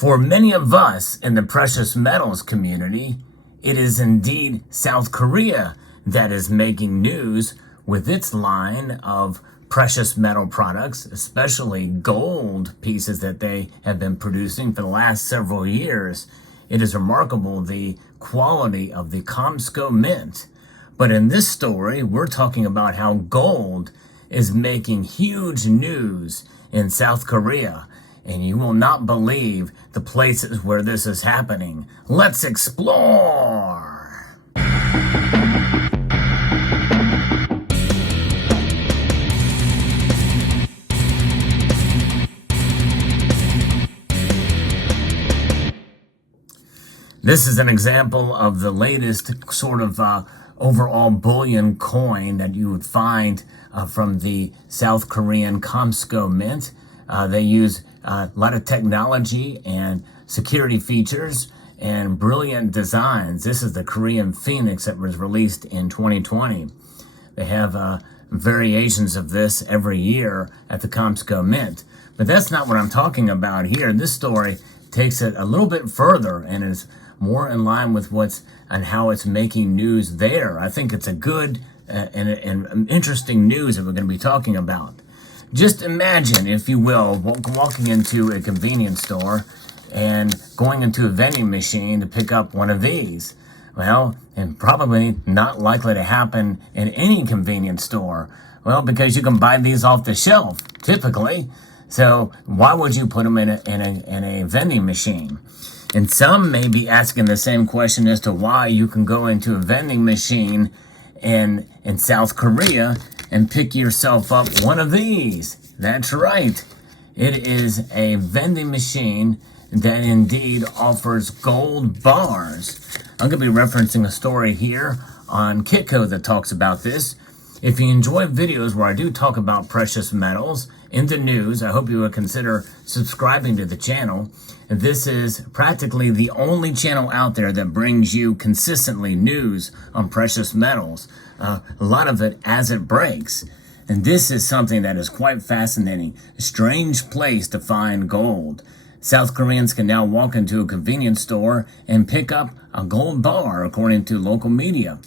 For many of us in the precious metals community, it is indeed South Korea that is making news with its line of precious metal products, especially gold pieces that they have been producing for the last several years. It is remarkable the quality of the Comsco Mint. But in this story, we're talking about how gold is making huge news in South Korea. And you will not believe the places where this is happening. Let's explore! This is an example of the latest sort of overall bullion coin that you would find from the South Korean Comsco Mint. They use a lot of technology and security features and brilliant designs. This is the Korean Phoenix that was released in 2020. They have variations of this every year at the Comsco Mint. But that's not what I'm talking about here. This story takes it a little bit further and is more in line with what's and how it's making news there. I think it's a good and interesting news that we're going to be talking about. Just imagine, if you will, walking into a convenience store and going into a vending machine to pick up one of these. Well, and probably not likely to happen in any convenience store. Well, because you can buy these off the shelf, typically. So why would you put them in a vending machine? And some may be asking the same question as to why you can go into a vending machine in South Korea and pick yourself up one of these. That's right. It is a vending machine that indeed offers gold bars. I'm going to be referencing a story here on Kitco that talks about this. If you enjoy videos where I do talk about precious metals in the news, I hope you would consider subscribing to the channel. This is practically the only channel out there that brings you consistently news on precious metals. A lot of it as it breaks. And this is something that is quite fascinating. A strange place to find gold. South Koreans can now walk into a convenience store and pick up a gold bar, according to local media.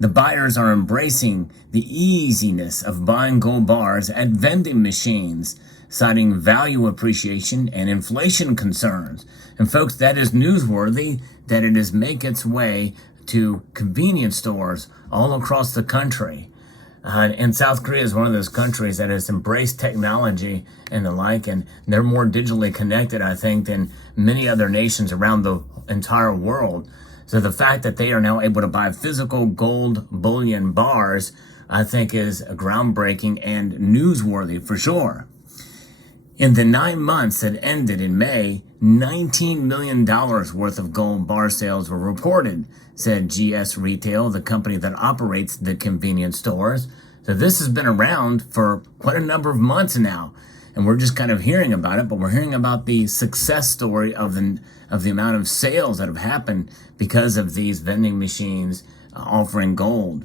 The buyers are embracing the easiness of buying gold bars at vending machines, citing value appreciation and inflation concerns. And folks, that is newsworthy that it is making its way to convenience stores all across the country. And South Korea is one of those countries that has embraced technology and the like, and they're more digitally connected, I think, than many other nations around the entire world. So the fact that they are now able to buy physical gold bullion bars, I think, is groundbreaking and newsworthy for sure. In the 9 months that ended in May, $19 million worth of gold bar sales were reported, said GS Retail, the company that operates the convenience stores. So this has been around for quite a number of months now, and we're just kind of hearing about it, but we're hearing about the success story of the amount of sales that have happened because of these vending machines offering gold.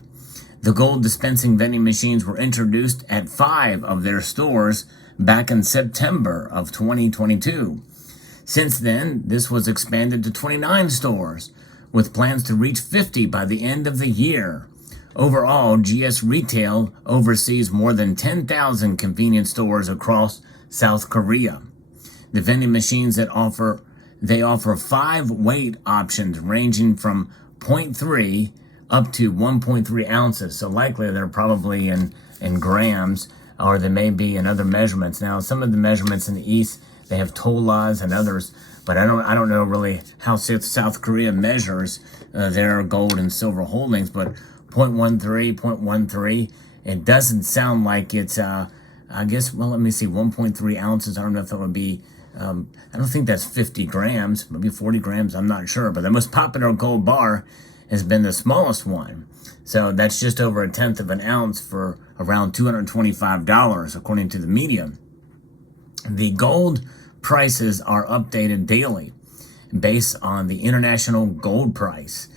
The gold dispensing vending machines were introduced at 5 of their stores back in September of 2022. Since then, this was expanded to 29 stores, with plans to reach 50 by the end of the year. Overall, GS Retail oversees more than 10,000 convenience stores across South Korea. The vending machines that offer 5 weight options ranging from 0.3 up to 1.3 ounces. So likely they're probably in grams, or they may be in other measurements. Now, some of the measurements in the East, they have tolas and others, but I don't know really how South Korea measures their gold and silver holdings, but 0.13, it doesn't sound like it's, I guess, well, let me see, 1.3 ounces. I don't know if that would be, I don't think that's 50 grams, maybe 40 grams, I'm not sure, but the most popular gold bar has been the smallest one. So that's just over 1/10 of an ounce for around $225, according to the media. The gold prices are updated daily based on the international gold price.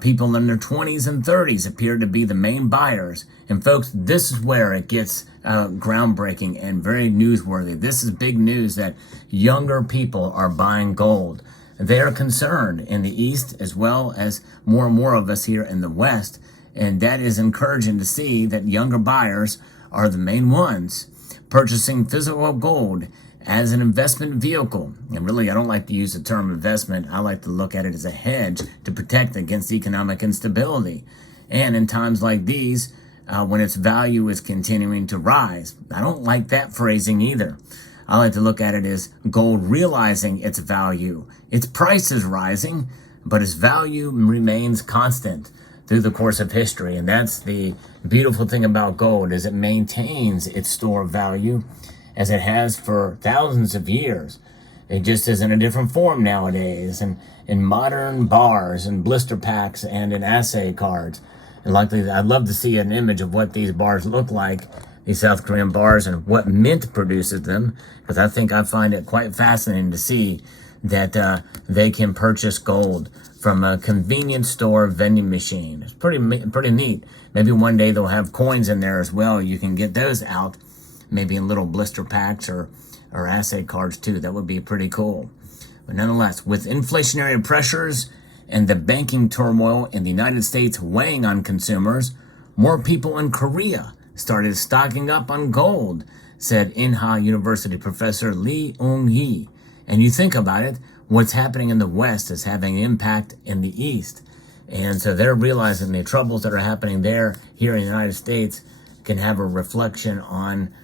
People in their 20s and 30s appear to be the main buyers. And folks, this is where it gets groundbreaking and very newsworthy. This is big news that younger people are buying gold. They are concerned in the East as well as more and more of us here in the West. And that is encouraging to see that younger buyers are the main ones purchasing physical gold as an investment vehicle. And really, I don't like to use the term investment. I like to look at it as a hedge to protect against economic instability. And in times like these, when its value is continuing to rise, I don't like that phrasing either. I like to look at it as gold realizing its value. Its price is rising, but its value remains constant through the course of history. And that's the beautiful thing about gold, is it maintains its store of value as it has for thousands of years. It just is in a different form nowadays, and in modern bars and blister packs and in assay cards. And likely, I'd love to see an image of what these bars look like, these South Korean bars, and what mint produces them, because I find it quite fascinating to see that they can purchase gold from a convenience store vending machine. It's pretty neat. Maybe one day they'll have coins in there as well. You can get those out, maybe in little blister packs or assay cards too. That would be pretty cool. But nonetheless, with inflationary pressures and the banking turmoil in the United States weighing on consumers, more people in Korea started stocking up on gold, said Inha University professor Lee Eung-hee. And you think about it, what's happening in the West is having an impact in the East. And so they're realizing the troubles that are happening there, here in the United States, can have a reflection on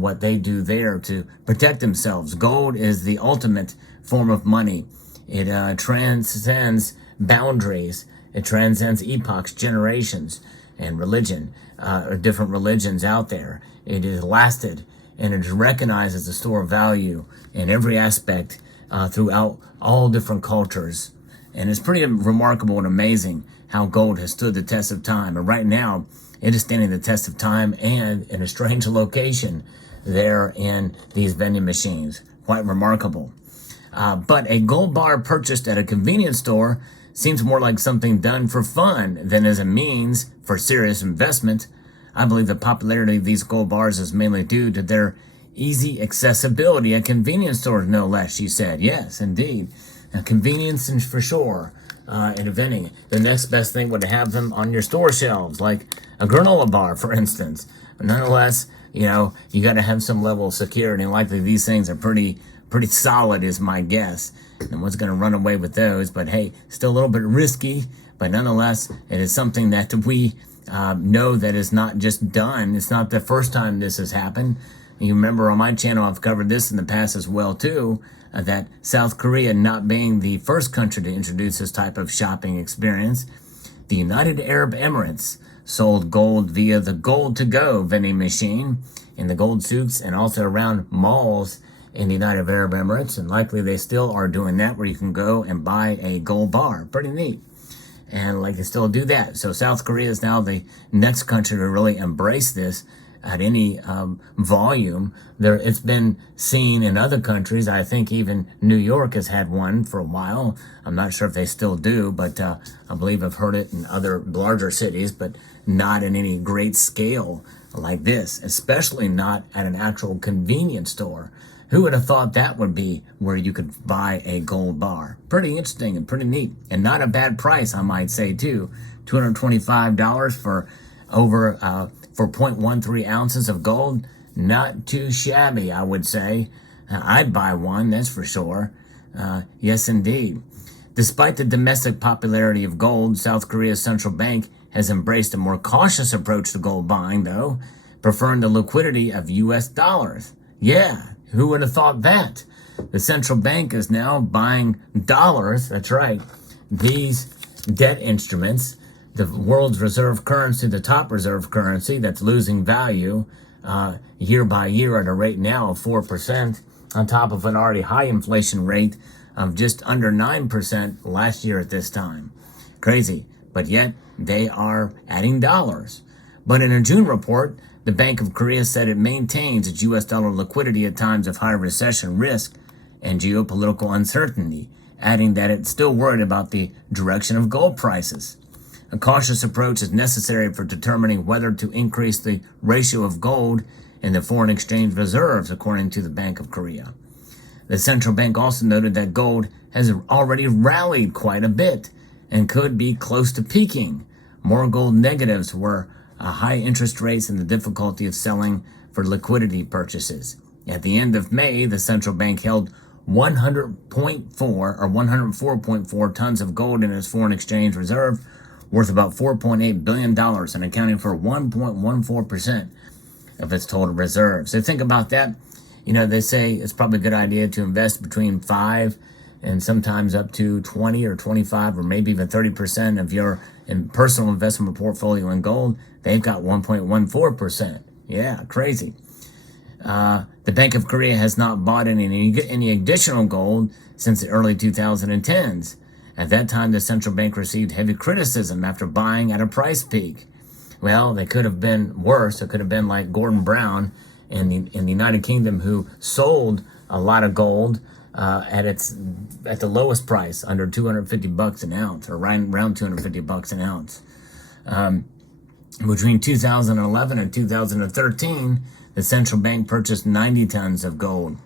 what they do there to protect themselves. Gold is the ultimate form of money. It transcends boundaries. It transcends epochs, generations, and religion, different religions out there. It is lasted, and it is recognized as a store of value in every aspect throughout all different cultures. And it's pretty remarkable and amazing how gold has stood the test of time. And right now, it is standing the test of time and in a strange location there in these vending machines. Quite remarkable. But a gold bar purchased at a convenience store seems more like something done for fun than as a means for serious investment. I believe the popularity of these gold bars is mainly due to their easy accessibility at convenience stores, no less, she said. Yes, indeed. Convenience and for sure. In vending, the next best thing would have them on your store shelves, like a granola bar, for instance. But nonetheless, you got to have some level of security, and likely these things are pretty solid, is my guess. And one's going to run away with those, but hey, still a little bit risky. But nonetheless, it is something that we know that is not just done. It's not the first time this has happened. You remember on my channel, I've covered this in the past as well too. That South Korea not being the first country to introduce this type of shopping experience, the United Arab Emirates sold gold via the Gold to Go vending machine in the gold souks and also around malls in the United Arab Emirates. And likely they still are doing that, where you can go and buy a gold bar. Pretty neat. And they still do that. So South Korea is now the next country to really embrace this at any volume. It's been seen in other countries. I think even New York has had one for a while. I'm not sure if they still do, but I believe I've heard it in other larger cities, but not in any great scale like this, especially not at an actual convenience store. Who would have thought that would be where you could buy a gold bar? Pretty interesting and pretty neat, and not a bad price, I might say too. $225 for over for 0.13 ounces of gold. Not too shabby, I would say. I'd buy one, that's for sure. Yes, indeed. Despite the domestic popularity of gold, South Korea's central bank has embraced a more cautious approach to gold buying, though, preferring the liquidity of U.S. dollars. Yeah, who would have thought that? The central bank is now buying dollars, that's right, these debt instruments, the world's reserve currency, the top reserve currency that's losing value year by year at a rate now of 4%, on top of an already high inflation rate of just under 9% last year at this time. Crazy, but yet they are adding dollars. But in a June report, the Bank of Korea said it maintains its U.S. dollar liquidity at times of high recession risk and geopolitical uncertainty, adding that it's still worried about the direction of gold prices. A cautious approach is necessary for determining whether to increase the ratio of gold in the foreign exchange reserves, according to the Bank of Korea. The central bank also noted that gold has already rallied quite a bit and could be close to peaking. More gold negatives were high interest rates and the difficulty of selling for liquidity purchases. At the end of May, the central bank held 104.4 tons of gold in its foreign exchange reserve, worth about $4.8 billion and accounting for 1.14% of its total reserves. So think about that. You know, they say it's probably a good idea to invest between 5 and sometimes up to 20 or 25 or maybe even 30% of your personal investment portfolio in gold. They've got 1.14%. Yeah, crazy. The Bank of Korea has not bought any additional gold since the early 2010s. At that time, the central bank received heavy criticism after buying at a price peak. Well, they could have been worse. It could have been like Gordon Brown in the United Kingdom, who sold a lot of gold at the lowest price, under $250 an ounce, or around $250 an ounce. Between 2011 and 2013, the central bank purchased 90 tons of gold.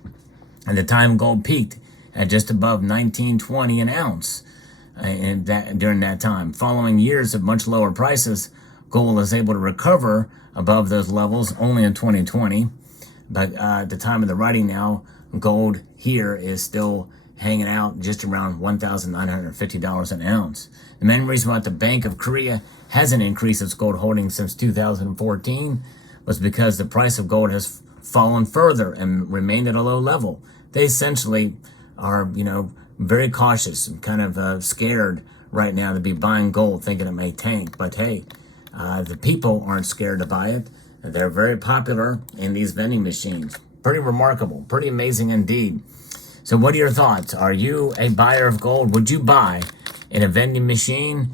At the time, gold peaked at just above $19.20 an ounce. During that time, following years of much lower prices, gold was able to recover above those levels only in 2020. But at the time of the writing now, gold here is still hanging out just around $1,950 an ounce. The main reason why the Bank of Korea hasn't increased its gold holdings since 2014 was because the price of gold has fallen further and remained at a low level. They essentially are, very cautious and kind of scared right now to be buying gold, thinking it may tank. But hey, the people aren't scared to buy it. They're very popular in these vending machines. Pretty remarkable, pretty amazing indeed. So what are your thoughts? Are you a buyer of gold? Would you buy in a vending machine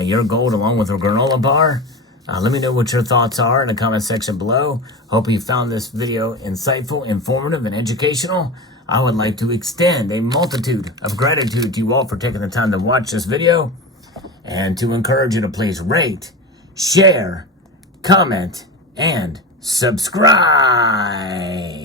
your gold along with a granola bar? Let me know what your thoughts are in the comment section below. Hope you found this video insightful, informative, and educational. I would like to extend a multitude of gratitude to you all for taking the time to watch this video, and to encourage you to please rate, share, comment, and subscribe.